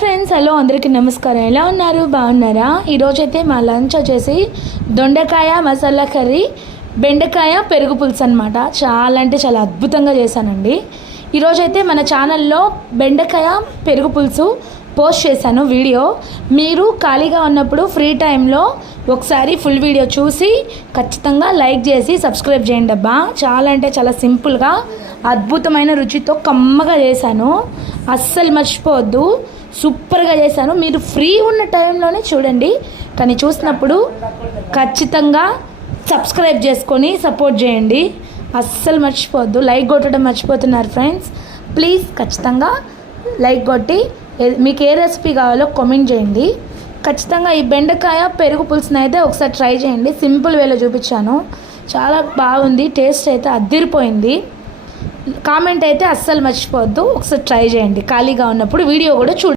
Friends, hello అందరికీ నమస్కారం. ఎలా ఉన్నారు? బాగున్నారా? ఈరోజైతే మా లంచ్ వచ్చేసి దొండకాయ మసాలా కర్రీ, బెండకాయ పెరుగు పులుసు అనమాట. చాలా అంటే చాలా అద్భుతంగా చేశానండి. ఈరోజైతే మన ఛానల్లో బెండకాయ పెరుగు పులుసు పోస్ట్ చేశాను వీడియో. మీరు ఖాళీగా ఉన్నప్పుడు ఫ్రీ టైంలో ఒకసారి ఫుల్ వీడియో చూసి ఖచ్చితంగా లైక్ చేసి సబ్స్క్రైబ్ చేయండి అబ్బా. చాలా అంటే చాలా సింపుల్గా అద్భుతమైన రుచితో కమ్మగా చేశాను. అస్సలు మర్చిపోవద్దు, సూపర్గా చేశాను. మీరు ఫ్రీ ఉన్న టైంలోనే చూడండి, కానీ చూసినప్పుడు ఖచ్చితంగా సబ్స్క్రైబ్ చేసుకొని సపోర్ట్ చేయండి. అస్సలు మర్చిపోవద్దు. లైక్ కొట్టడం మర్చిపోతున్నారు ఫ్రెండ్స్. ప్లీజ్ ఖచ్చితంగా లైక్ కొట్టి మీకు ఏ రెసిపీ కావాలో కామెంట్ చేయండి. ఖచ్చితంగా ఈ బెండకాయ పెరుగు పులుసుని అయితే ఒకసారి ట్రై చేయండి. సింపుల్ వేలో చూపించాను, చాలా బాగుంది. టేస్ట్ అయితే అద్దిరిపోయింది. కామెంట్ అయితే అస్సలు మర్చిపోవద్దు. ఒకసారి ట్రై చేయండి. ఖాళీగా ఉన్నప్పుడు వీడియో కూడా చూడండి.